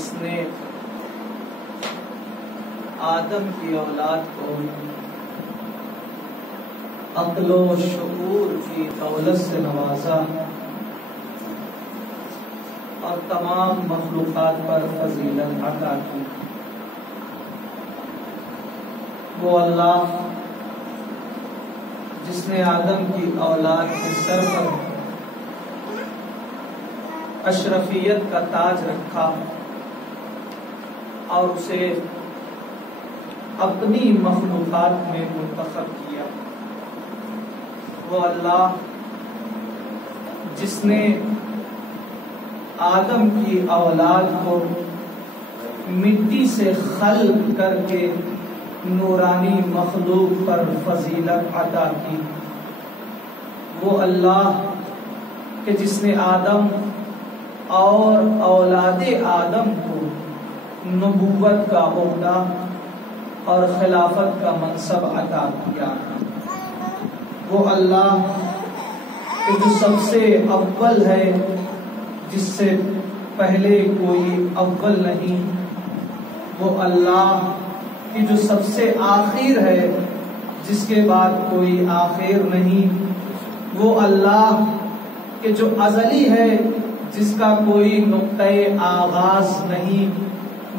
جس نے آدم کی اولاد کو عقل و شعور کی دولت سے نوازا اور تمام مخلوقات پر فضیلت عطا کی، وہ اللہ جس نے آدم کی اولاد کے سر پر اشرفیت کا تاج رکھا اور اسے اپنی مخلوقات میں منتخب کیا، وہ اللہ جس نے آدم کی اولاد کو مٹی سے خلق کر کے نورانی مخلوق پر فضیلت عطا کی، وہ اللہ کہ جس نے آدم اور اولاد آدم کو نبوت کا عہدہ اور خلافت کا منصب عطا کیا، وہ اللہ کہ جو سب سے اول ہے جس سے پہلے کوئی اول نہیں، وہ اللہ کہ جو سب سے آخر ہے جس کے بعد کوئی آخر نہیں، وہ اللہ کہ جو ازلی ہے جس کا کوئی نقطۂ آغاز نہیں،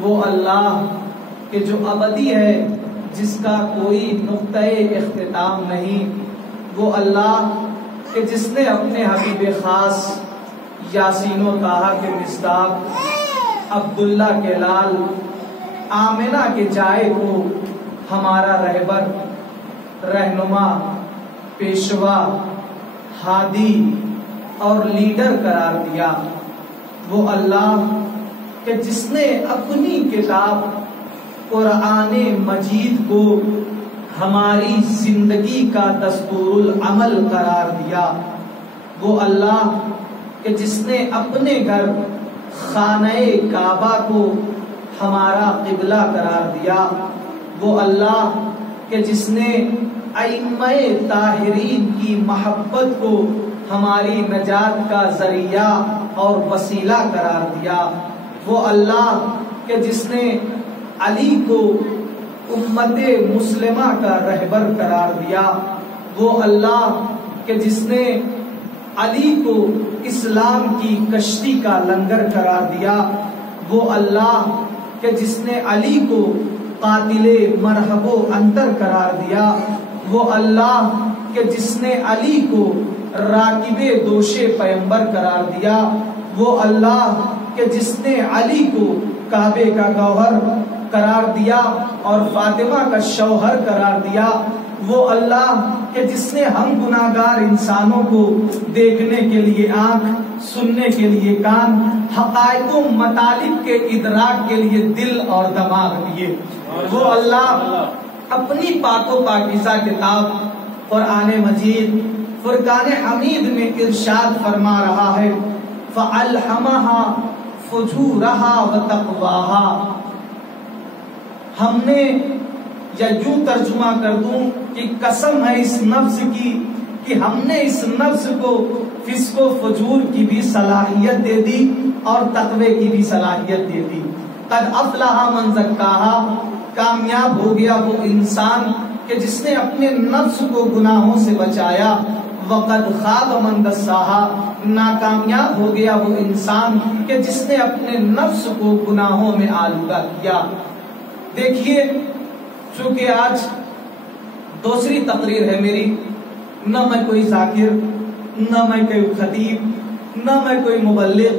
وہ اللہ کہ جو ابدی ہے جس کا کوئی نقطۂ اختتام نہیں، وہ اللہ کہ جس نے اپنے حبیب خاص یاسین و طٰہٰ کے مصداق عبداللہ کے لال آمنہ کے جائے کو ہمارا رہبر، رہنما، پیشوا، ہادی اور لیڈر قرار دیا، وہ اللہ کہ جس نے اپنی کتاب قرآن مجید کو ہماری زندگی کا دستور العمل قرار دیا، وہ اللہ کہ جس نے اپنے گھر خانہ کعبہ کو ہمارا قبلہ قرار دیا، وہ اللہ کہ جس نے ائمہ طاہرین کی محبت کو ہماری نجات کا ذریعہ اور وسیلہ قرار دیا، وہ اللہ کہ جس نے علی کو امت مسلمہ کا رہبر قرار دیا، وہ اللہ کہ جس نے علی کو اسلام کی کشتی کا لنگر قرار دیا، وہ اللہ کہ جس نے علی کو قاتل مرحب و انتر قرار دیا، وہ اللہ کہ جس نے علی کو راکب دوش پیمبر قرار دیا، وہ اللہ کہ جس نے علی کو کعبے کا گوہر قرار دیا اور فاطمہ کا شوہر قرار دیا، وہ اللہ کہ جس نے ہم گناہگار انسانوں کو دیکھنے کے لیے آنکھ، سننے کے لیے کان، حقائق و مطالب کے ادراک کے لیے دل اور دماغ دیے، وہ اللہ اپنی پاک و پاکیزہ کتاب قرآن مجید فرقان حمید میں ارشاد فرما رہا ہے فَأَلْحَمَهَا فُجُورَهَا وَتَقْوَاهَا، ہم نے یا یوں ترجمہ کر دوں کہ قسم ہے اس نفس کی کہ ہم نے اس نفس کو فسق و فجور کی بھی صلاحیت دے دی اور تقوی کی بھی صلاحیت دے دی، قد افلح من زکاہا، کامیاب ہو گیا وہ انسان کہ جس نے اپنے نفس کو گناہوں سے بچایا، وقد خاب من دساہا، ناکامیاب ہو گیا وہ انسان کہ جس نے اپنے نفس کو گناہوں میں آلودہ کیا۔ دیکھیے چونکہ آج دوسری تقریر ہے میری، نہ میں کوئی ذاکر، نہ میں کوئی خطیب، نہ میں کوئی مبلغ،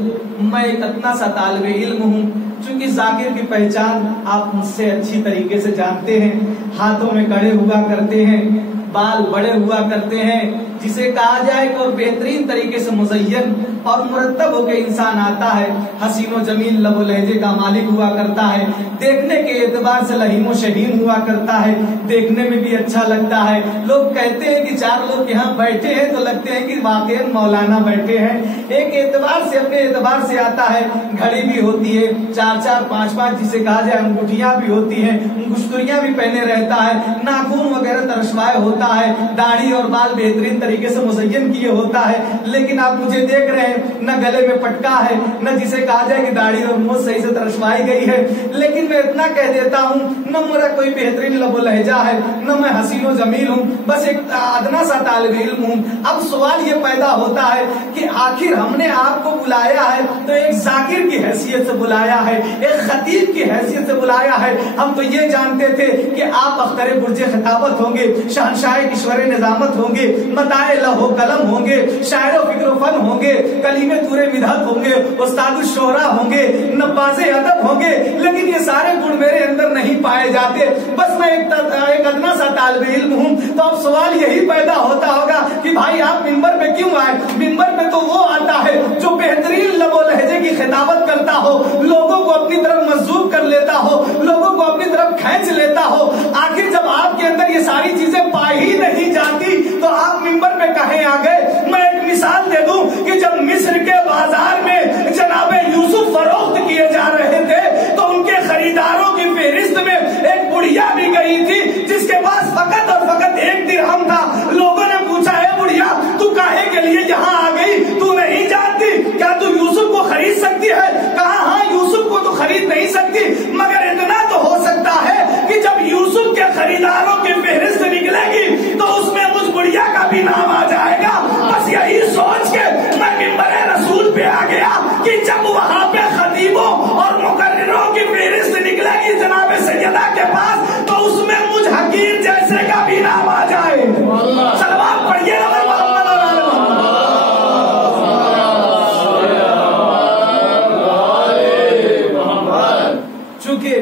میں ایک اتنا سا طالب علم ہوں، چونکہ ذاکر کی پہچان آپ مجھ سے اچھی طریقے سے جانتے ہیں، ہاتھوں میں کڑے ہوا کرتے ہیں، بال بڑے ہوا کرتے ہیں، جسے کہا جائے کہ اور بہترین طریقے سے مزین اور مرتب ہو کے انسان آتا ہے، حسین و جمیل لب و لہجے کا مالک ہوا کرتا ہے، دیکھنے کے اعتبار سے لہیم و شہیم ہوا کرتا ہے، دیکھنے میں بھی اچھا لگتا ہے، لوگ کہتے ہیں کہ چار لوگ یہاں بیٹھے ہیں تو لگتے ہیں کہ واقعی مولانا بیٹھے ہیں، ایک اعتبار سے اپنے اعتبار سے آتا ہے، گھڑی بھی ہوتی ہے، 4 5 جسے کہا جائے، انگوٹھیاں بھی ہوتی ہیں، انگشتریاں بھی پہنے رہتا ہے، ناخن وغیرہ ترشوائے ہوتا ہے، داڑھی اور بال بہترین طریقے سے مزین کیے ہوتا ہے، لیکن آپ مجھے دیکھ رہے ہیں نہ گلے میں پٹکا ہے، نہ جسے کہا جائے کہ داڑھی اور منہ صحیح سے ترشوائی گئی ہے، لیکن میں اتنا کہہ دیتا ہوں نہ میرا کوئی بہترین لب و لہجہ ہے، نہ میں حسین و جمیل ہوں، بس ایک ادنا سا طالب علم ہوں۔ اب سوال یہ پیدا ہوتا ہے کہ آخر ہم نے آپ کو بلایا ہے تو ایک ذاکر کی حیثیت سے بلایا ہے، ایک خطیب کی حیثیت سے بلایا ہے۔ ہم تو یہ جانتے تھے کہ آپ اختر برج خطابت ہوں گے، شہنشاہ کشور نظامت ہوں گے، متاع لوح و قلم ہوں گے، شاعر و فکر و فن ہوں گے، کلیم طور مدحت ہوں گے، استاد الشعراء ہوں گے، نباز ادب ہوں گے، لیکن یہ سارے گن میرے اندر نہیں پائے جاتے، بس میں ایک ادنا سا طالب علم ہوں۔ تو اب سوال یہی پیدا ہوتا ہوگا کہ بھائی آپ منبر پہ کیوں آئے؟ منبر پہ تو وہ آتا ہے جو بہترین لب و لہجے کی خطابت کرتا ہو، لوگوں کو اپنی طرف مجذوب کر لیتا ہو، لوگوں کو اپنی طرف کھینچ لیتا ہو۔ آخر جب آپ کے اندر یہ ساری چیزیں پائی ہی نہیں جاتی تو آپ منبر پہ کہیں آ گئے؟ میں ایک مثال دے دوں کہ جب مصر کے بازار میں جناب یوسف فروخت کیے جا رہے تھے تو ان کے خریداروں کی فہرست میں ایک بڑھیا بھی گئی تھی جس کے پاس فقط اور فقط 1 درہم تھا۔ لوگوں نے پوچھا ہے بڑھیا تو کاہے کے لیے یہاں آ گئی؟ تو نہیں جانتی کیا تو یوسف کو خرید سکتی ہے؟ کہا ہاں یوسف کو تو خرید نہیں سکتی، مگر اتنا تو ہو سکتا ہے کہ جب یوسف کے خریداروں کی فہرست نکلے گی تو اس میں مجھ بڑھیا کا بھی نام آ جائے گا۔ بس یہی سوچ کے میں منبر رسول پہ آ گیا کہ جب وہاں پہ خطیبوں اور مقرروں کی فہرست نکلے گی جناب سیدہ کے پاس تو اس میں مجھ حقیر جیسے کا بھی نام آ جائے۔ سلوات پڑھیے محمد اور آل محمد۔ چونکہ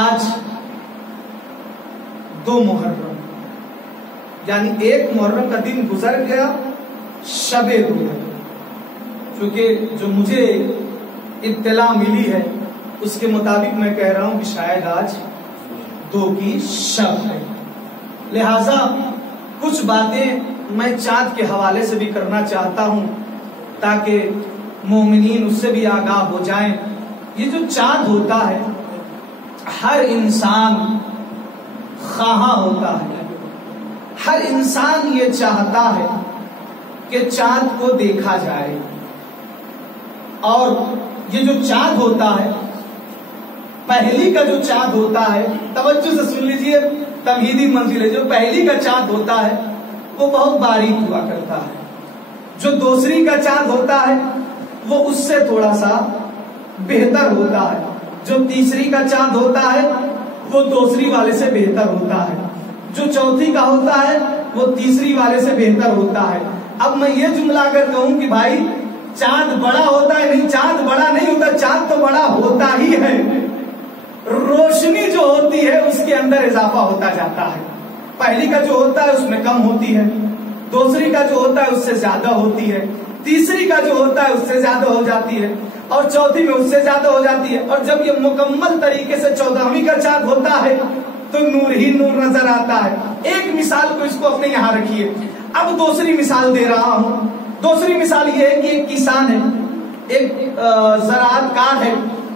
آج 2 محرم یعنی 1 محرم کا دن گزر گیا، شب روز، چونکہ جو مجھے اطلاع ملی ہے اس کے مطابق میں کہہ رہا ہوں کہ شاید آج 2 کی شب ہے، لہذا کچھ باتیں میں چاند کے حوالے سے بھی کرنا چاہتا ہوں تاکہ مومنین اس سے بھی آگاہ ہو جائیں۔ یہ جو چاند ہوتا ہے ہر انسان خواہاں ہوتا ہے، ہر انسان یہ چاہتا ہے کہ چاند کو دیکھا جائے، اور یہ جو چاند ہوتا ہے پہلی کا جو چاند ہوتا ہے، توجہ سے سن لیجئے، تمہیدی منزل ہے، جو پہلی کا چاند ہوتا ہے وہ بہت باریک ہوا کرتا ہے، جو دوسری کا چاند ہوتا ہے وہ اس سے تھوڑا سا بہتر ہوتا ہے، جو تیسری کا چاند ہوتا ہے وہ دوسری والے سے بہتر ہوتا ہے، جو چوتھی کا ہوتا ہے وہ تیسری والے سے بہتر ہوتا ہے۔ اب میں یہ جملہ اگر کہوں کہ بھائی چاند بڑا ہوتا ہے، نہیں، چاند بڑا نہیں ہوتا، چاند تو بڑا ہوتا ہی ہے، روشنی جو ہوتی ہے اس کے اندر اضافہ ہوتا جاتا ہے، پہلی کا جو ہوتا ہے اس میں کم ہوتی ہے، دوسری کا جو ہوتا ہے اس سے زیادہ ہوتی ہے، تیسری کا جو ہوتا ہے اس سے زیادہ ہو جاتی ہے، اور چوتھی میں اس سے زیادہ ہو جاتی ہے، اور جب یہ مکمل طریقے سے 14ویں کا چاند ہوتا ہے تو نور ہی نور نظر آتا ہے۔ ایک مثال کو اس کو اپنے یہاں رکھیے، اب دوسری مثال دے رہا ہوں۔ دوسری مثال یہ ہے کہ ایک کسان ہے، ایک زراعت کار ہے،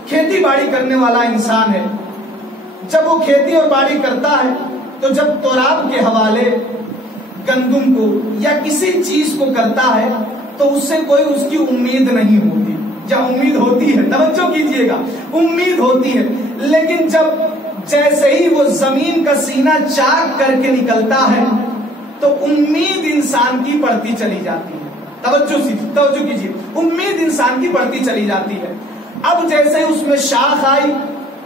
کھیتی باڑی کرنے والا انسان ہے۔ جب وہ کھیتی اور باڑی کرتا ہے تو جب توراب کے حوالے گندم کو یا کسی چیز کو کرتا ہے تو اس سے کوئی اس کی امید نہیں ہوتی، یا امید ہوتی ہے، توجہ کیجئے گا، امید ہوتی ہے، لیکن جب جیسے ہی وہ زمین کا سینہ چاک کر کے نکلتا ہے تو امید انسان کی بڑھتی چلی جاتی ہے۔ توجہ کیجئے، امید انسان کی بڑھتی چلی جاتی ہے۔ اب جیسے اس میں شاخ آئی،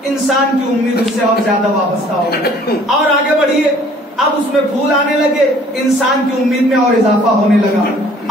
انسان کی امید اس سے اور زیادہ وابستہ ہو گئی، اور آگے بڑھیے، اب اس میں پھول آنے لگے، انسان کی امید میں اور اضافہ ہونے لگا،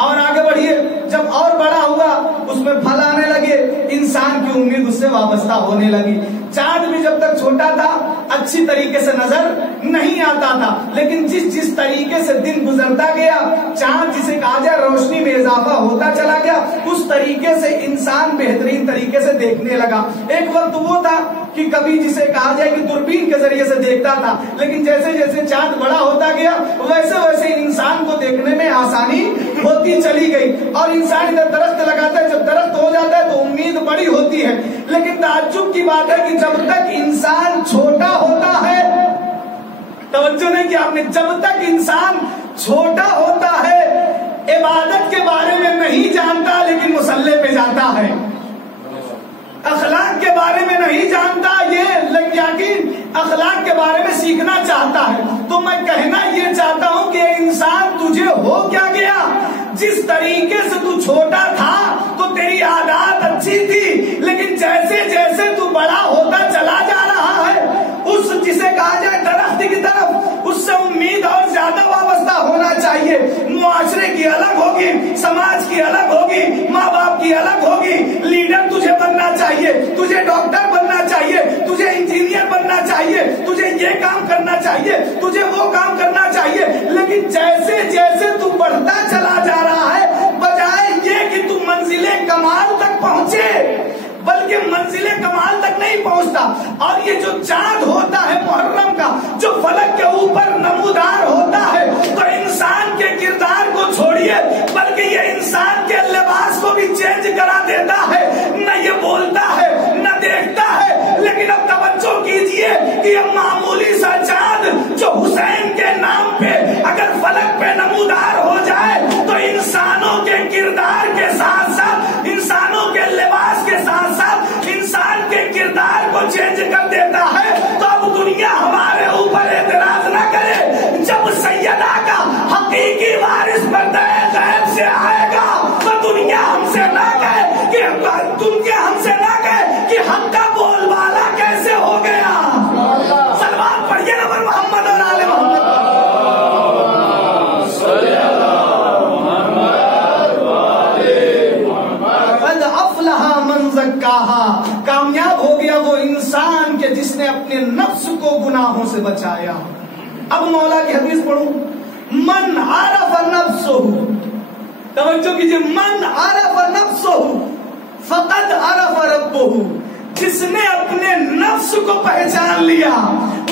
اور آگے بڑھیے، جب اور بڑا ہوا اس میں پھل آنے لگے، انسان کی امید اس سے وابستہ ہونے لگی۔ چاند بھی جب تک چھوٹا تھا اچھی طریقے سے نظر نہیں آتا تھا، لیکن جس طریقے سے دن گزرتا گیا، چاند جسے کہا جائے روشنی میں اضافہ ہوتا چلا گیا، اس طریقے سے انسان بہترین طریقے سے دیکھنے لگا۔ ایک وقت وہ تھا کہ کبھی جسے کہا جائے کہ دوربین کے ذریعے سے دیکھتا تھا، لیکن جیسے جیسے چاند بڑا ہوتا گیا ویسے ویسے انسان کو دیکھنے میں آسانی ہوتی چلی گئی، اور انسان ادھر درخت لگاتا ہے، جب درخت ہو جاتا ہے تو امید بڑی ہوتی ہے، لیکن تعجب کی بات ہے کہ جب تک انسان چھوٹا ہوتا ہے، توجہ نہیں کہ آپ نے، جب تک انسان چھوٹا ہوتا ہے عبادت کے بارے میں نہیں جانتا لیکن مصلی پہ جاتا ہے، اخلاق کے بارے میں نہیں جانتا لیکن اخلاق کے بارے میں سیکھنا چاہتا ہے۔ تو میں کہنا یہ چاہتا ہوں کہ انسان تجھے ہو کیا گیا؟ جس طریقے سے تو چھوٹا تھا تو تیری عادات اچھی تھی، لیکن جیسے جیسے تو بڑا ہوتا چلا جا رہا ہے، اس جسے کہا جائے درخت کی طرف، اس سے امید اور زیادہ وابستہ ہونا چاہیے۔ معاشرے کی الگ ہوگی، سماج کی الگ ہوگی، ماں باپ کی الگ ہوگی، لیڈر تجھے بننا چاہیے، تجھے ڈاکٹر بننا چاہیے، تجھے انجینئر بننا چاہیے، تجھے یہ کام کرنا چاہیے، تجھے وہ کام کرنا چاہیے، لیکن جیسے جیسے تو بڑھتا چلا جا رہا ہے، بجائے یہ کہ تو منزل کمال تک پہنچے، بلکہ منزل کمال تک نہیں پہنچتا۔ اور یہ جو چاند ہوتا ہے محرم کا، جو فلک کے اوپر نمودار ہوتا ہے، تو انسان کے کردار کو چھوڑیے، بلکہ یہ انسان کے لباس کو بھی چینج کرا دیتا ہے۔ نہ یہ بولتا ہے نہ دیکھتا ہے، لیکن اب توجہ کیجئے کہ یہ معمولی سا چاند جو حسین کے نام پہ اگر فلک پہ نمودار ہو جائے تو انسانوں کے کردار کے ساتھ ساتھ، انسانوں کے لباس کے ساتھ ساتھ انسان کے کردار کو چینج کر دیتا ہے۔ تو اب دنیا ہمارے اوپر اعتراض نہ کرے، جب سیدہ کا حقیقی وارث پردہ غیب سے آئے گا تو دنیا ہم سے نہ کہے کہ حق کا بول بالا کیسے ہو گیا۔ صلوات پڑھیے نا محمد اور آل محمد۔ قد افلح من زکاہا، کامیاب ہو گیا وہ انسان کے جس نے اپنے نفس کو گناہوں سے بچایا۔ اب مولا کی حدیث پڑھوں، من عرف نفسہ، توجہ کیجئے، من عرف نفسہ فقد عرف ربہ، جس نے اپنے نفس کو پہچان لیا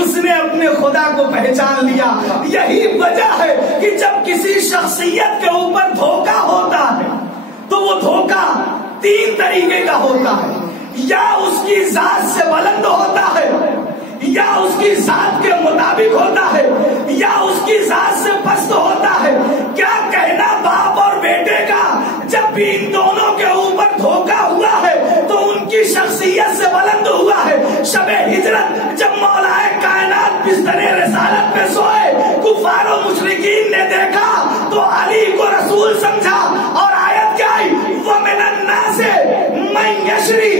اس نے اپنے خدا کو پہچان لیا۔ یہی وجہ ہے کہ جب کسی شخصیت کے اوپر دھوکہ ہوتا ہے تو وہ دھوکہ تین طریقے کا ہوتا ہے، یا اس کی ذات سے بلند ہوتا ہے، یا اس کی ذات کے مطابق ہوتا ہے، یا اس کی ذات سے پست ہوتا ہے۔ کیا کہنا باپ اور بیٹے کا، جب بھی ان دونوں کے اوپر دھوکہ ہوا ہے تو ان کی شخصیت سے بلند ہوا ہے۔ شب ہجرت جب مولا کائنات بستر رسالت پہ سوئے، کفار و مشرکین نے دیکھا تو علی کو رسول سمجھا، اور آیت کیا آئی، وَمِنَ النَّاسِ مَن يَشْرِي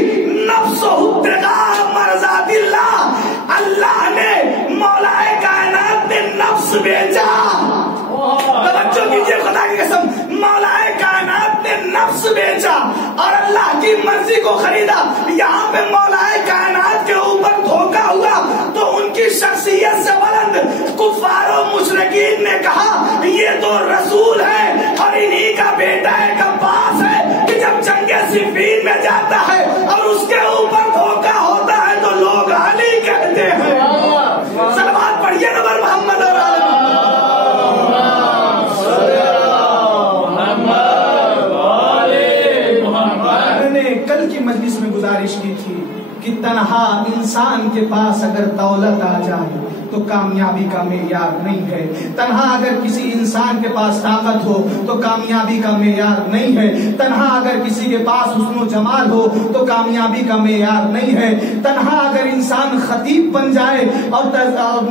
نَفْسَهُ ابْتِغَاءَ مَرْضَاتِ اللَّهِ، اللہ نے مولا کائنات نے نفس بیچا۔ توجہ کیجئے، خدا کی قسم، مولا کائنات نے نفس بیچا اور اللہ کی مرضی کو خریدا۔ یہاں پہ مولا کائنات کے اوپر دھوکہ ہوا تو ان کی شخصیت سے بلند کفار و مشرکین نے کہا یہ تو رسول ہے اور انہی کا بیٹا ہے، عباس ہے، کہ جب جنگ صفین میں جاتا ہے اور اس کے اوپر دھوکہ ہوتا ہے تو لوگ علی کہتے ہیں۔ صلوات پڑھیے نبی محمد اور آل محمد۔ میں نے کل کی مجلس میں گزارش کی تھی کہ تنہا انسان کے پاس اگر دولت آ جائے تو کامیابی کا معیار نہیں ہے، تنہا اگر کسی انسان کے پاس طاقت ہو تو کامیابی کا معیار نہیں ہے، تنہا اگر کسی کے پاس حسن و جمال ہو تو کامیابی کا معیار نہیں ہے، تنہا اگر انسان خطیب بن جائے اور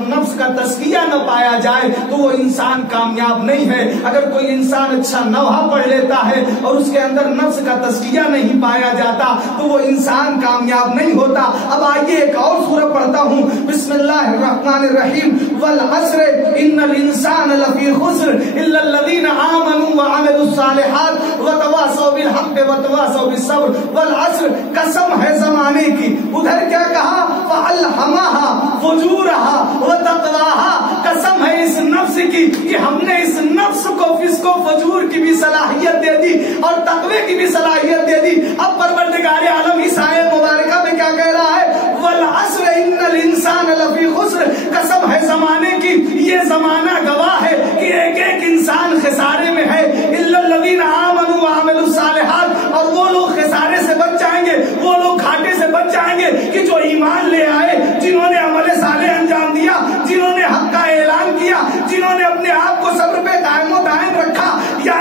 نفس کا تزکیہ نہ پایا جائے تو وہ انسان کامیاب نہیں ہے۔ اگر کوئی انسان اچھا نوحہ پڑھ لیتا ہے اور اس کے اندر نفس کا تزکیہ نہیں پایا جاتا تو وہ انسان کامیاب نہیں ہوتا۔ اب آئیے ایک اور سورہ پڑھتا ہوں، بسم اللہ الرحمن الرحیم، والعصر ان الانسان لفی خسر الا الذین آمنوا وعملوا الصالحات وتواصوا بالحق وتواصوا بالصبر۔ والعصر، قسم ہے زمانے کی، ادھر کیا کہا، فالہمہا فجورہا وتقواہا، قسم ہے اس نفس کی کہ ہم نے اس نفس کو فسق و فجور کی بھی صلاحیت دے دی اور تقوی کی بھی صلاحیت دے دی۔ اب پروردگار عالم اس آیت مبارکہ میں کیا کہہ رہا ہے، والعصر ان الانسان لفی خسر، قسم ہے زمانے کی، یہ زمانہ گواہ ہے کہ ایک ایک انسان خسارے میں ہے، الا الذین آمنوا وعملوا الصالحات، اور وہ لوگ خسارے سے بچ جائیں گے، وہ لوگ گھاٹے سے بچ جائیں گے کہ جو ایمان لے آئے، جنہوں نے عمل صالح انجام دیا، جنہوں نے حق کا اعلان کیا، جنہوں نے اپنے آپ کو صبر پہ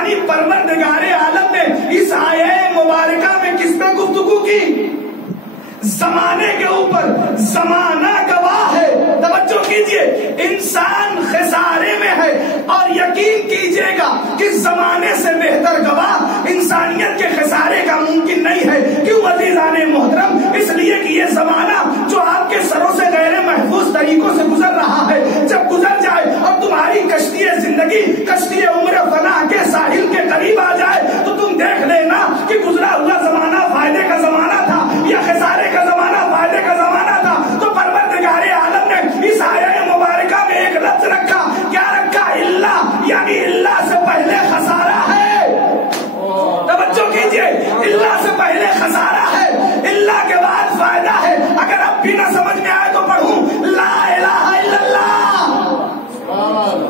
یعنی پروردگار عالم نے اس آیہ مبارکہ میں کس پہ گفتگو کی؟ زمانے کے اوپر. زمانہ گواہ ہے. توجہ کیجئے, انسان خسارے میں ہے اور یقین کیجئے گا کہ زمانے سے بہتر گواہ انسانیت کے خسارے کا ممکن نہیں ہے. کیوں عزیزان محترم؟ اس لیے کہ یہ زمانہ جو آپ کے سروں سے غیر محفوظ طریقوں سے گزر رہا ہے, جب گزر جائے اور تمہاری کشتی زندگی, کشتی عمر فنا کے ساحل کے قریب آ جائے تو تم دیکھ لینا کہ گزرا ہوا زمانہ فائدے کا زمانہ تھا یا خسارے کا زمانہ فائدے کا زمانہ تھا. تو پروردگار عالم نے اس آیہ مبارکہ میں ایک لفظ رکھا. کیا رکھا؟ اللہ. یعنی اللہ سے پہلے خسارہ ہے. توجہ کیجئے, اللہ سے پہلے خسارہ ہے, اللہ کے بعد فائدہ ہے. اگر اب بھی نہ سمجھ میں آئے تو پڑھوں لا الہ الا اللہ,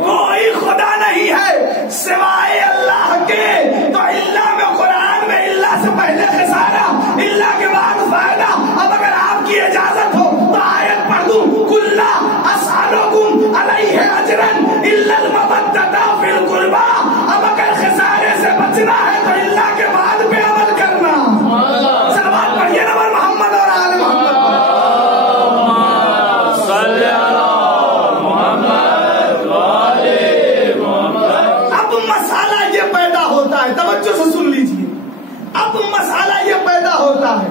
کوئی خدا نہیں ہے سوائے اللہ کے. تو اللہ میں, قرآن میں اللہ سے پہلے خسارہ, اللہ کے بعد فائدہ. اب اگر آپ کی اجازت ہو تو آیت پڑھ دوں. قل لا اسألکم علیہ اجرا الا المودۃ فی القربى. اب اگر خسارے سے بچنا ہے تو اللہ کے بعد پہ عمل کرنا. صلوات پڑھیے نا محمد اور آل محمد. توجہ سے سن لیجیے. اب مسئلہ یہ پیدا ہوتا ہے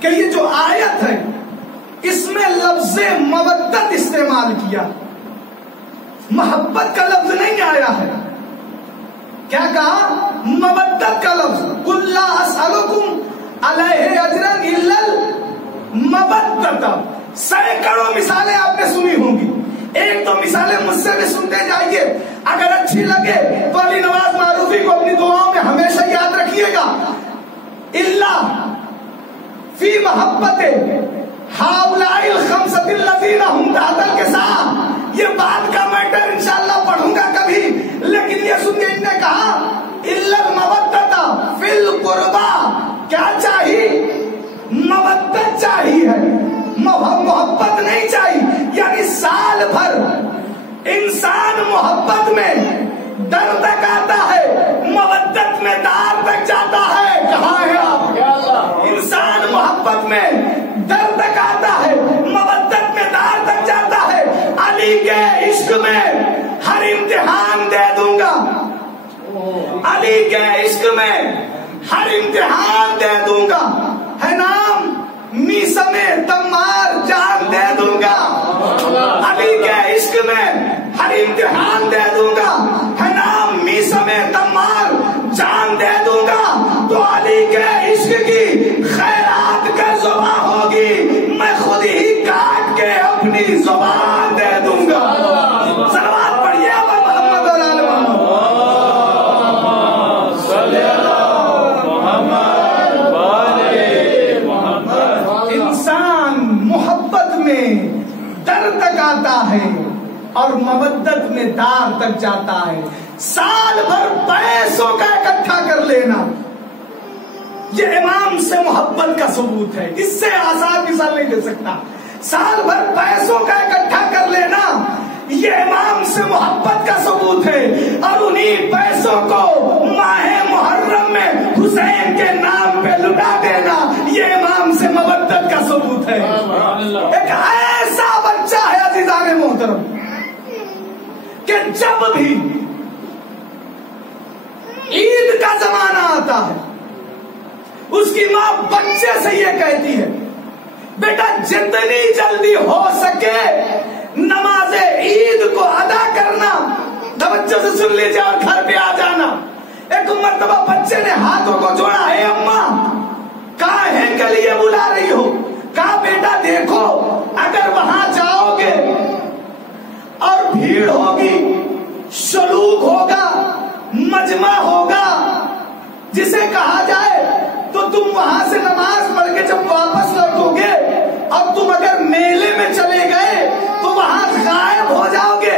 کہ یہ جو آیت ہے اس میں لفظ مودت استعمال کیا, محبت کا لفظ نہیں آیا ہے. کیا کہا؟ مودت کا لفظ. قل لا اسألکم علیہ اجرا الا المودۃ. سینکڑوں مثالیں آپ نے سنی ہوں گی. ایک تو مثالیں مجھ سے بھی سنتے جائیے, اگر اچھی لگے تو علی نواز معروفی کو اپنی دعاؤں میں ہمیشہ یاد رکھیے گا. اللہ فی محبت ہؤلاء الخمسۃ الذین ھم تحت الکساء. یہ بات کا میٹر انشاءاللہ پڑھوں گا کبھی, لیکن یہ سن کے ان نے کہا الا المودۃ فی القربى. کیا چاہیے؟ مودت چاہیے, محبت نہیں چاہیے. یعنی سال بھر انسان محبت میں در تک آتا ہے, مودت میں دار تک جاتا ہے. کہاں ہے آپ؟ انسان محبت میں در تک آتا ہے, مودت میں دار تک جاتا ہے. علی کے عشق میں ہر امتحان دے دوں گا, علی کے عشق میں ہر امتحان دے دوں گا. ہے نام میسم تمار, جان دے دوں گا. علی کے عشق میں ہر امتحان دے دوں گا. ہے نام میسم تمار, جان دے دوں گا. تو علی کے عشق کی خیرات کا زباں ہوگی, میں خود ہی کاٹ کے اپنی زبان دے دوں گا. صلوات پڑھیے ابا محمد اور آل محمد. در تک آتا ہے اور مودت میں دار تک جاتا ہے. سال بھر پیسوں کا اکٹھا کر لینا یہ امام سے محبت کا ثبوت ہے. اس سے آسان مثال نہیں دے سکتا. سال بھر پیسوں کا اکٹھا کر لینا یہ امام سے محبت کا ثبوت ہے. اور انہی پیسوں کو ماہ محرم میں حسین کے نام پہ لٹا دینا یہ امام سے مودت کا ثبوت ہے. ایک ایسا بچہ ہے عزیزان محترم کہ جب بھی عید کا زمانہ آتا ہے اس کی ماں بچے سے یہ کہتی ہے بیٹا جتنی جلدی ہو سکے نماز عید کو ادا کرنا. توجہ سے سن لیجیے اور گھر پہ آ جانا. ایک مرتبہ بچے نے ہاتھوں کو جوڑا, ہے اماں کاہے کے لیے بلا رہی ہو؟ کہا بیٹا دیکھو اگر وہاں جاؤ گے اور بھیڑ ہوگی, شلوغ ہوگا, مجمع ہوگا جسے کہا جائے, تو تم وہاں سے نماز پڑھ کے جب واپس لوٹو گے اور تم اگر میلے میں چلے گئے تو وہاں غائب ہو جاؤ گے,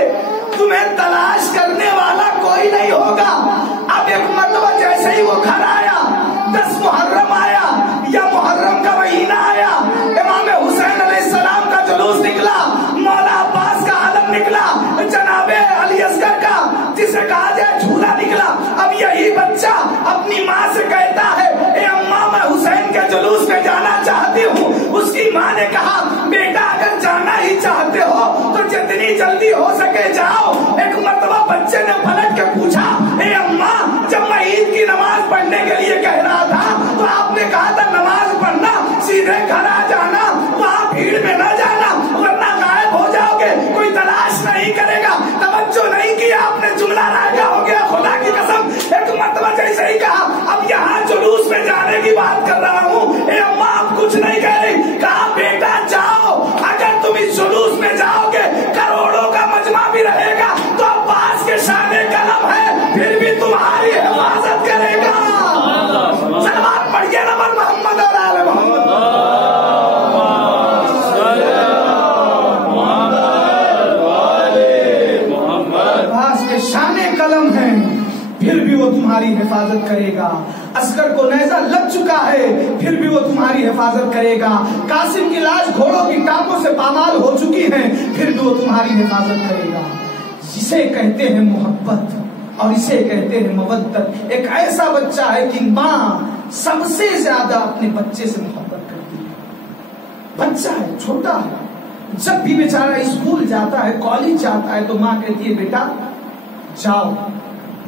تمہیں تلاش کرنے والا کوئی نہیں ہوگا. اب ایک مرتبہ جیسے ہی وہ گھر آیا, 10 محرم آیا یا محرم کا مہینہ آیا, امام حسین علیہ السلام کا جلوس نکلا, مولا عباس کا عالم نکلا, جناب علی اصغر کا جسے کہا جائے جھولا نکلا. مرتبہ بچے نے پلٹ کے پوچھا اے اماں جب میں عید کی نماز پڑھنے کے لیے کہہ رہا تھا تو آپ نے کہا تھا نماز پڑھنا سیدھے گھر آ جانا وہاں بھیڑ میں نہ جانا ورنہ غائب ہو جاؤ گے کوئی تلاش نہیں کرے گا توجہ نہیں کیا آپ نے جملہ راجا ہو گیا خدا کی قسم ایک مرتبہ جیسے ہی کہا اب یہاں جلوس میں جانے کی بات کر رہا ہوں اے اماں آپ کچھ نہیں کہہ رہی کہا بیٹا جاؤ اگر تم اس جلوس میں جاؤ گے کروڑوں کا مجمع بھی رہے گا تو عباس کے شان قلم ہے پھر بھی تمہاری حفاظت کرے گا سلوات پڑھیے نا بر محمد اور آل محمد عباس کے شان قلم ہے پھر بھی وہ تمہاری حفاظت کرے گا عسکر کو نیزہ لگ چکا ہے پھر بھی وہ تمہاری حفاظت کرے گا قاسم کی لاش گھوڑوں کی ٹانگوں سے پامال ہو چکی ہے پھر بھی وہ تمہاری حفاظت کرے گا جسے کہتے ہیں محبت اور اسے کہتے ہیں مودت ایک ایسا بچہ ہے کہ ماں سب سے زیادہ اپنے بچے سے محبت کرتی ہے بچہ ہے چھوٹا ہے جب بھی بیچارہ اسکول جاتا ہے کالج جاتا ہے تو ماں کہتی ہے بیٹا جاؤ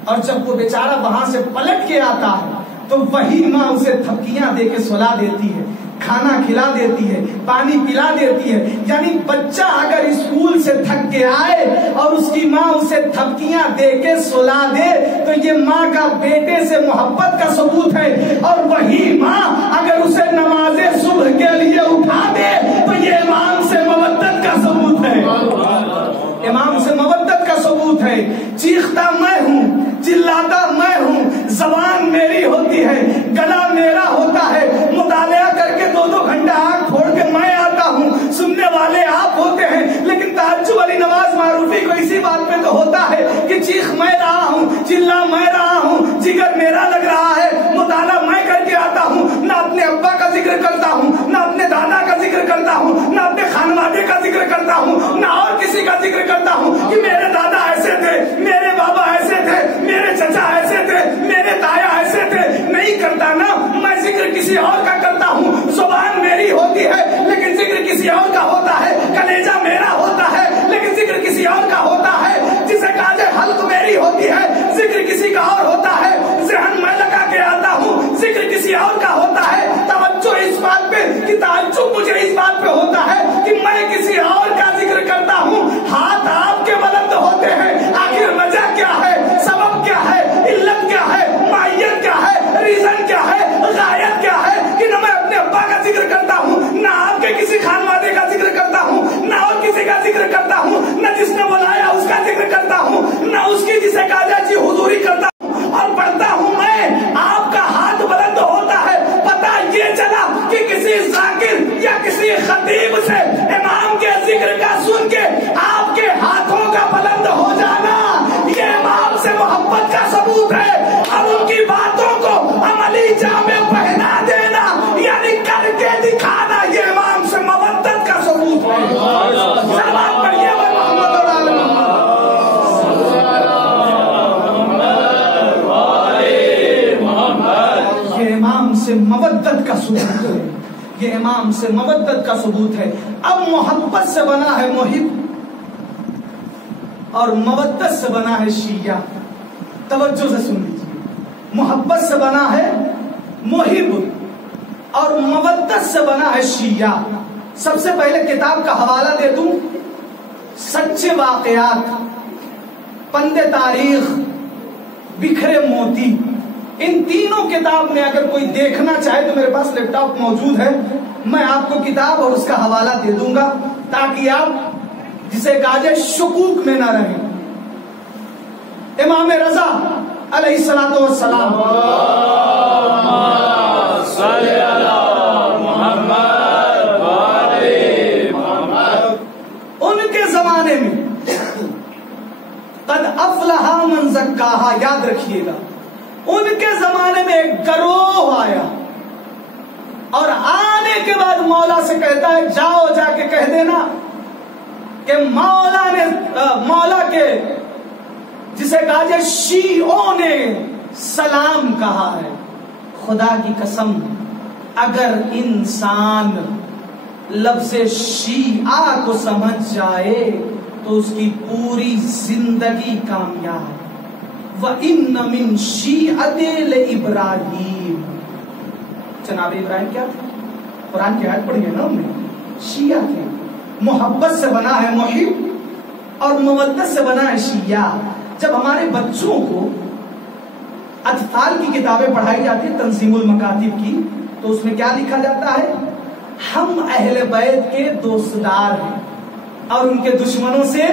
اور جب وہ بیچارہ وہاں سے پلٹ کے آتا ہے تو وہی ماں اسے تھپکیاں دے کے سلا دیتی ہے کھانا کھلا دیتی ہے پانی پلا دیتی ہے یعنی بچہ اگر اسکول سے تھک کے آئے اور اس کی ماں اسے تھپکیاں دے کے سلا دے تو یہ ماں کا بیٹے سے محبت کا ثبوت ہے اور وہی ماں اگر اسے نماز صبح کے لیے اٹھا دے تو یہ امام سے مودت کا ثبوت ہے امام سے مودت کا ثبوت ہے چیختا میں ہوں چلاتا میں ہوں زبان میری ہوتی ہے گلا میرا ہوتا ہے مطالعہ کر کے 2-2 گھنٹہ آنکھ پھوڑ کے میں آتا ہوں سننے والے آپ ہوتے ہیں لیکن تہجد والی نماز معروفی کو اسی بات پہ تو ہوتا ہے کہ چیخ میں رہا ہوں چلا میں رہا ہوں جگر میرا لگ رہا ہے مطالعہ میں کر کے آتا ہوں نہ اپنے ابا کا ذکر کرتا ہوں نہ اپنے دادا کا ذکر کرتا ہوں نہ اپنے خانوادے کا ذکر کرتا ہوں نہ اور کسی کا ذکر کرتا ہوں کہ میرے دادا ایسے تھے میرے بابا ایسے تھے میرے چچا ایسے تھے میرے تایا ایسے تھے نہیں کرتا نا میں ذکر کسی اور کا کرتا ہوں زبان میری ہوتی ہے لیکن ذکر کسی اور کا ہوتا ہے کلیجہ میرا ہوتا ہے لیکن ذکر کسی اور کا ہوتا ہے جسے کاجے حلق میری ہوتی ہے ذکر کسی کا اور ہوتا ہے ذہن میں لگا کے آتا ہوں ذکر کسی اور کا ہوتا ہے توجہ اس بات پہ کہ تعجب مجھے اس بات پہ ہوتا ہے کہ میں کسی اور کا ذکر کرتا ہوں ہاتھ آپ کے بلند ہوتے ہیں آخر وجہ کیا ہے سبب کیا ہے علت کیا ہے معیت کیا ہے ریزن کیا ہے غایت کیا ہے کہ نہ میں اپنے ابا کا ذکر کرتا ہوں نہ آپ کے کسی خانوادے کا ذکر کرتا ہوں نہ اور کسی کا ذکر کرتا ہوں نہ جس نے بلایا اس کا ذکر کرتا ہوں نہ اس کی جسے کہا جی حضوری کرتا ہوں اور پڑھتا ہوں میں آپ کا ہاتھ بلند ہوتا ہے پتہ یہ چلا کہ کسی ذاکر یا کسی خطیب سے امام کے ذکر کا سن کے آپ کے ہاتھوں کا بلند ہو جانا یہ امام سے محبت کا ثبوت ہے اور ان کی باتوں کو عملی جامع پہنا دینا یعنی کر کے دکھانا یہ امام سے مودت کا ثبوت ہے سلام پڑھیے محمد اور آل محمد یہ امام سے مودت کا ثبوت ہے یہ امام سے مودت کا ثبوت ہے اب محبت سے بنا ہے محب اور مودت سے بنا ہے شیعہ توجہ سے سن لیجیے محبت سے بنا ہے محب اور مودت سے بنا ہے شیعہ سب سے پہلے کتاب کا حوالہ دے دوں سچے واقعات پندے تاریخ بکھرے موتی ان تینوں کتاب میں اگر کوئی دیکھنا چاہے تو میرے پاس لیپ ٹاپ موجود ہے میں آپ کو کتاب اور اس کا حوالہ دے دوں گا تاکہ آپ جسے کہا جائے شکوک میں نہ رہیں امام رضا علیہ الصلوۃ والسلام ان کے زمانے میں قد افلح من زکاہا یاد رکھیے گا ان کے زمانے میں ایک گروہ آیا اور آنے کے بعد مولا سے کہتا ہے جاؤ جا کے کہہ دینا کہ مولا کے جسے کہا جائے شیعوں نے سلام کہا ہے خدا کی قسم اگر انسان لفظ شیعہ کو سمجھ جائے تو اس کی پوری زندگی کامیاب۔ وَإِنَّ مِن شِيعَتِهِ لِإِبْرَاهِيمَ، جناب ابراہیم کیا تھے؟ قرآن کی آیت پڑھی ہے نا ہم نے، شیعہ تھے، محبت سے بنا ہے محب اور مودت سے بنا ہے شیعہ۔ جب ہمارے بچوں کو اطفال کی کتابیں پڑھائی جاتی ہیں تنظیم المکاتب کی، تو اس میں کیا لکھا جاتا ہے؟ ہم اہل بیت کے دوستدار ہیں اور ان کے دشمنوں سے،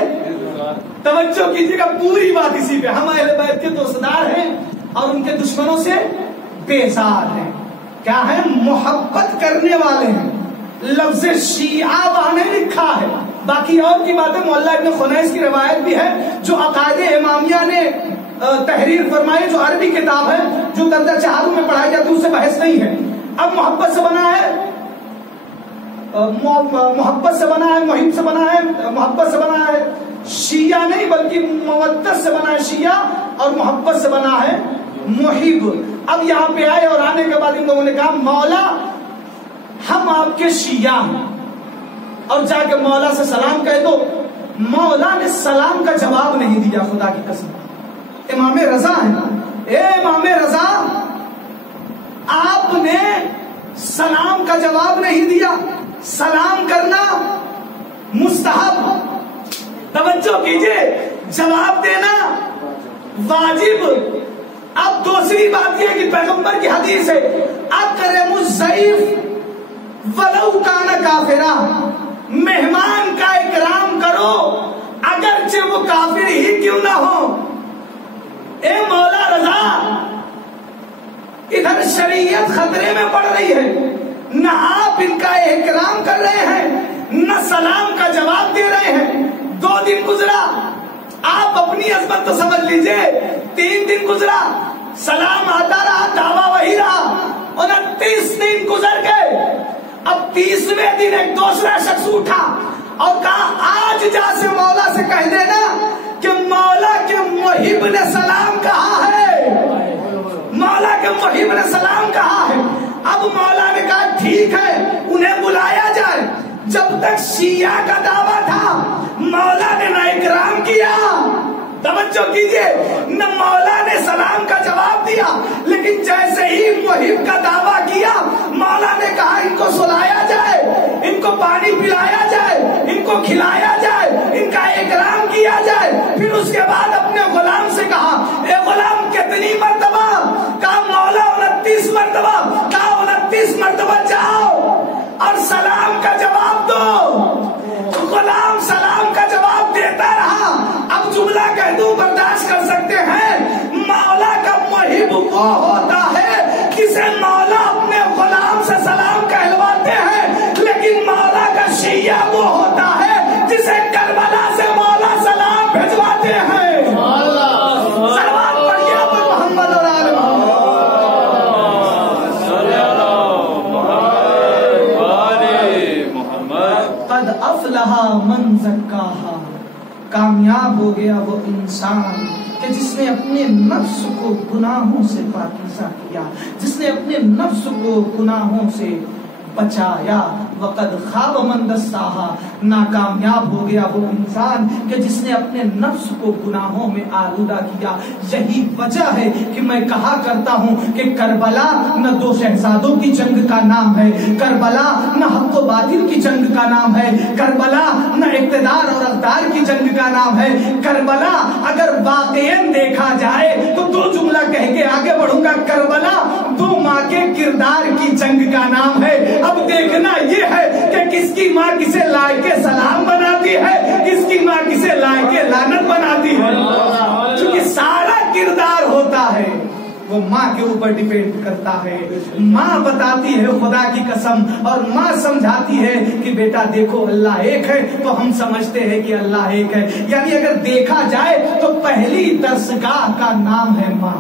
توجہ کیجیے گا پوری بات اسی پہ، ہم اہل بیت کے دوستدار ہیں اور ان کے دشمنوں سے بیزار ہیں۔ کیا ہے؟ محبت کرنے والے ہیں۔ لفظ شیعہ وہاں نہیں لکھا ہے، باقی اور کی باتیں معلّہ ابن خنیس کی روایت بھی ہے جو عقائد امامیہ نے تحریر فرمائی، جو عربی کتاب ہے جو درجہ چہاروں میں پڑھائی جاتی ہے، اس سے بحث نہیں ہے۔ اب محبت سے بنا ہے، محبت سے بنا ہے، محب سے بنا ہے، محبت سے بنا ہے شیعہ نہیں بلکہ مودت سے بنا ہے شیعہ اور محبت سے بنا ہے محب۔ اب یہاں پہ آئے اور آنے کے بعد ان لوگوں نے کہا مولا ہم آپ کے شیعہ ہیں، اور جا کے مولا سے سلام کہہ دو۔ مولا نے سلام کا جواب نہیں دیا، خدا کی قسم، امام رضا ہے، اے امام رضا آپ نے سلام کا جواب نہیں دیا، سلام کرنا مستحب، توجہ کیجئے، جواب دینا واجب۔ اب دوسری بات یہ کہ پیغمبر کی حدیث ہے اکرم الضیف ولو کان کافرا، مہمان کا اکرام کرو اگرچہ وہ کافر ہی کیوں نہ ہو۔ اے مولا رضا، ادھر شریعت خطرے میں پڑ رہی ہے، نہ آپ ان کا احترام کر رہے ہیں نہ سلام کا جواب دے رہے ہیں۔ 2 دن گزرا، آپ اپنی عظمت تو سمجھ لیجئے، 3 دن گزرا، سلام آتا رہا، دعویٰ وہی رہا، 29 دن گزر گئے۔ اب 30ویں دن ایک دوسرا شخص اٹھا اور کہا آج جا سے مولا سے کہہ دینا کہ مولا کے محب نے سلام کہا ہے، مولا کے محب نے سلام کہا ہے۔ اب مولا نے کہا ٹھیک ہے انہیں بلایا جائے۔ جب تک شیعہ کا دعویٰ تھا مولا نے نہ اکرام کیا، توجہ کیجئے، نہ مولا نے سلام کا جواب دیا، لیکن جیسے ہی محب کا دعویٰ کیا مولا نے کہا ان کو سلایا جائے، ان کو پانی پلایا جائے، ان کو کھلایا جائے، ان کا اکرام کیا جائے۔ پھر اس کے بعد اپنے غلام سے کہا اے غلام کتنی مرتبہ؟ کہا مولا 29 مرتبہ۔ کہا 29 مرتبہ جاؤ اور سلام کا جواب دو۔ غلام سلام کا جواب دیتا رہا۔ اب جملہ کہہ دوں برداشت کر سکتے ہیں، مولا کا محب وہ ہوتا ہے جسے مولا اپنے غلام سے سلام کہلواتے ہیں، لیکن مولا کا شیعہ وہ ہوتا ہے جسے کربلا سے مولا سلام بھجواتے ہیں۔ سلوات پڑھیے پر محمد اور آل محمد۔ قد افلح من زکاہا، کامیاب ہو گیا وہ انسان کہ جس نے اپنے نفس کو گناہوں سے پاکیزہ کیا، جس نے اپنے نفس کو گناہوں سے بچایا۔ وقد خاب من دساہا، ناکامیاب ہو گیا وہ انسان کہ جس نے اپنے نفس کو گناہوں میں آلودہ کیا۔ یہی وجہ ہے کہ میں کہا کرتا ہوں کہ کربلا نہ 2 شہزادوں کی جنگ کا نام ہے، کربلا نہ حق و باطل کی جنگ کا نام ہے، کربلا نہ اقتدار اور اقدار کی جنگ کا نام ہے۔ کربلا اگر واقعاً دیکھا جائے تو 2 جملہ کہہ کے آگے بڑھوں گا، کربلا 2 ماں کے کردار کی جنگ کا نام ہے۔ اب دیکھنا یہ ہے کہ کس کی ماں کسے لائق سلام بناتی ہے، کس کی ماں کسے لائق لعنت بناتی ہے۔ چونکہ سارا کردار ہوتا ہے وہ ماں کے اوپر ڈیپینڈ کرتا ہے۔ ماں بتاتی ہے خدا کی قسم، اور ماں سمجھاتی ہے کہ بیٹا دیکھو اللہ ایک ہے، تو ہم سمجھتے ہیں کہ اللہ ایک ہے۔ یعنی اگر دیکھا جائے تو پہلی درسگاہ کا نام ہے ماں،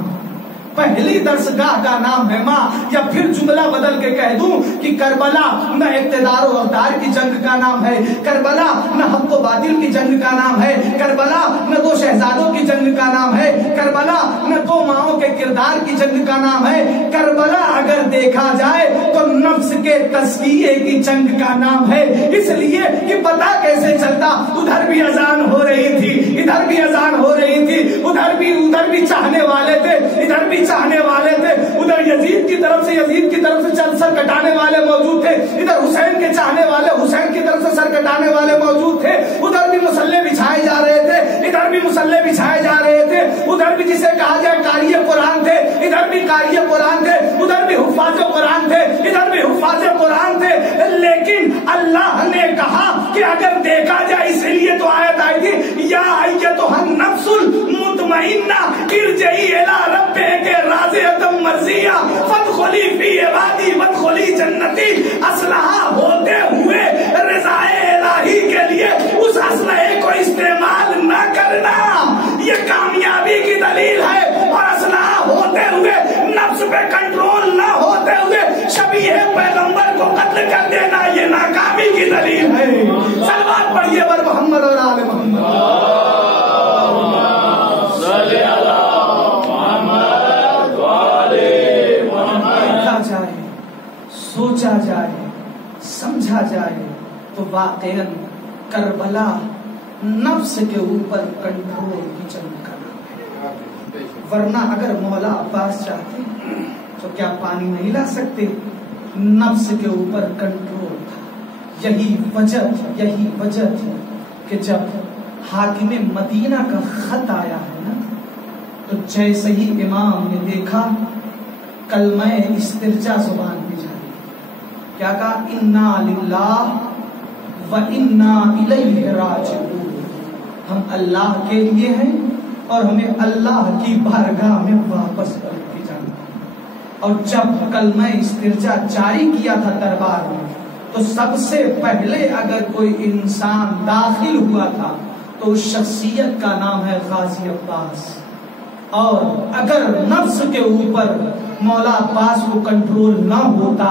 پہلی درسگاہ کا نام ہے ماں، یا پھر جملہ بدل کے کہہ دوں کہ کربلا نہ اقتدار و اقدار کی جنگ کا نام ہے، کربلا نہ حق و باطل کی جنگ کا نام ہے، کربلا نہ دو شہزادوں کی جنگ کا نام ہے، کربلا نہ دو ماؤں کے کردار کی جنگ کا نام ہے، کربلا اگر دیکھا جائے تو نفس کے تزکیے کی جنگ کا نام ہے۔ اس لیے کہ پتہ کیسے چلتا، ادھر بھی اذان ہو رہی تھی، ادھر بھی اذان ہو رہی تھی، ادھر بھی چاہنے والے تھے، ادھر بھی چاہنے والے تھے، ادھر یزید کی طرف سے چل سر کٹانے والے موجود تھے، ادھر حسین کے چاہنے والے حسین کی طرف سے سر کٹانے والے موجود تھے، ادھر بھی مسلح بچھائے جا رہے تھے، ادھر بھی مسلح بچھائے جا رہے تھے، ادھر بھی جسے کہا جائے قاری قرآن تھے، ادھر بھی قاری قرآن تھے، ادھر بھی حفاظ قرآن تھے، ادھر بھی حفاظ قرآن تھے۔ لیکن اللہ نے کہا کہ اگر دیکھا جائے، اس لیے تو آیت آئی تھی یا ایتھا النفس المطمئنہ ارجعی الی ربک راضیۃ مرضیہ فادخلی فی عبادی وادخلی جنتی۔ اسلحہ ہوتے ہوئے رضائے الہی کے لیے اس اسلحے کو استعمال نہ کرنا یہ کامیابی کی دلیل ہے، اور اسلحہ ہوتے ہوئے نفس پہ کنٹرول نہ ہوتے ہوئے شبیہ پیغمبر کو قتل کر دینا یہ ناکامی کی دلیل ہے۔ صلوات پڑھیے بر محمد اور آل محمد۔ سوچا جائے، سمجھا جائے تو واقعاً کربلا نفس کے اوپر کنٹرول کی جنگ کا نام ہے۔ ورنہ اگر مولا عباس چاہتے تو کیا پانی نہیں لا سکتے؟ نفس کے اوپر کنٹرول تھا۔ یہی وجہ تھی کہ جب حاکم مدینہ کا خط آیا ہے نا، تو جیسے ہی امام نے دیکھا کلمہ استرجاع زبان پہ جاری، کیا کہا؟ انا للہ و انا الیہ راجعون، ہم اللہ کے لیے ہیں اور ہمیں اللہ کی بارگاہ میں واپس پلٹ کے جانا۔ اور جب کلمہ استرجاع جاری کیا تھا دربار میں، تو سب سے پہلے اگر کوئی انسان داخل ہوا تھا تو اس شخصیت کا نام ہے غازی عباس۔ اور اگر نفس کے اوپر مولا عباس کو کنٹرول نہ ہوتا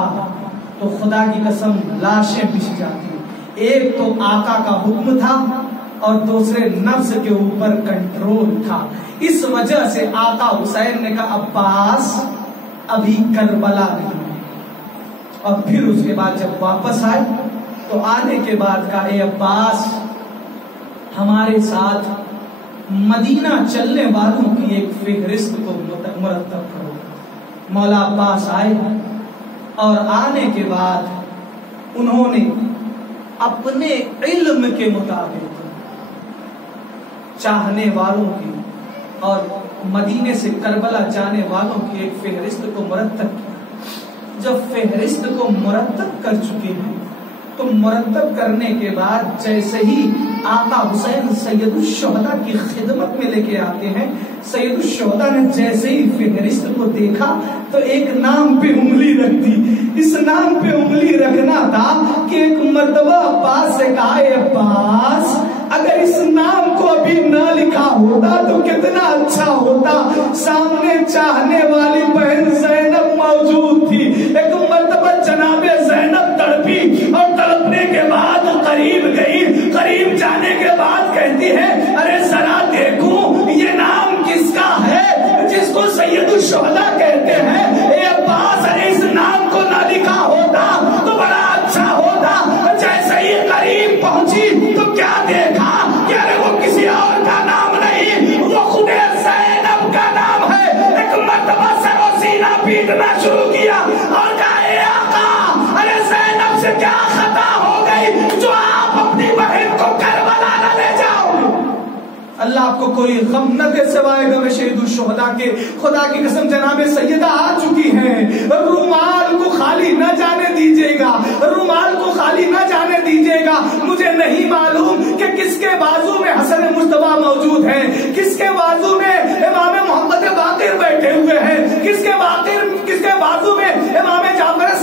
تو خدا کی قسم لاشیں بچھ جاتی۔ ایک تو آقا کا حکم تھا اور دوسرے نفس کے اوپر کنٹرول تھا۔ اس وجہ سے آقا حسین نے کہا عباس ابھی کربلا نہیں۔ اور پھر اس کے بعد جب واپس آئے تو آنے کے بعد کہا اے عباس ہمارے ساتھ مدینہ چلنے والوں کی ایک فہرست کو مرتب کرو۔ مولا عباس آئے اور آنے کے بعد انہوں نے اپنے علم کے مطابق چاہنے والوں کی اور مدینے سے کربلا جانے والوں کی ایک فہرست کو مرتب کیا۔ جب فہرست کو مرتب کر چکے ہیں تو مرتب کرنے کے بعد جیسے ہی آقا حسین سید الشہداء کی خدمت میں لے کے آتے ہیں، سید الشہداء نے جیسے ہی فہرست کو دیکھا تو ایک نام پہ انگلی رکھ دی۔ اس نام پہ انگلی رکھنا تھا کہ ایک مرتبہ عباس سے کہا اے عباس اگر اس نام کو ابھی نہ لکھا ہوتا تو کتنا اچھا ہوتا۔ سامنے چاہنے والی بہن زینب موجود تھی۔ ایک مرتبہ جناب زینب تڑپی اور تڑپنے کے بعد قریب گئی، قریب جانے کے بعد کہتی ہے ارے ذرا دیکھوں یہ نام کس کا ہے جس کو سید الشہداء کہتے ہیں۔ اے عباس ارے اس نام کو نہ لکھا ہوتا تو بڑا اچھا ہوتا۔ جیسے ہی قریب پہنچی تو کیا دیکھا کہ ارے وہ کسی اور کا نام نہیں، وہ خود زینب کا نام ہے۔ ایک مرتبہ سر و سینہ پیٹنا شروع کیا اور کہا اے آقا ارے زینب سے کیا خطا ہو گئی جو آپ اپنی بہن کو کربلا نہ لے جاؤ۔ اللہ آپ کو کوئی غم نہ دے سوائے غم شہید الشہداء کے۔ خدا کی قسم جناب سیدہ آ چکی ہیں، رومال کو خالی نہ جانے دیجیے گا، رومال کو خالی نہ جانے دیجیے گا۔ مجھے نہیں معلوم کہ کس کے بازو میں حسن مصطفیٰ موجود ہے، کس کے بازو میں امام محمد باقر بیٹھے ہوئے ہیں، کس کے بازو میں امام جعفر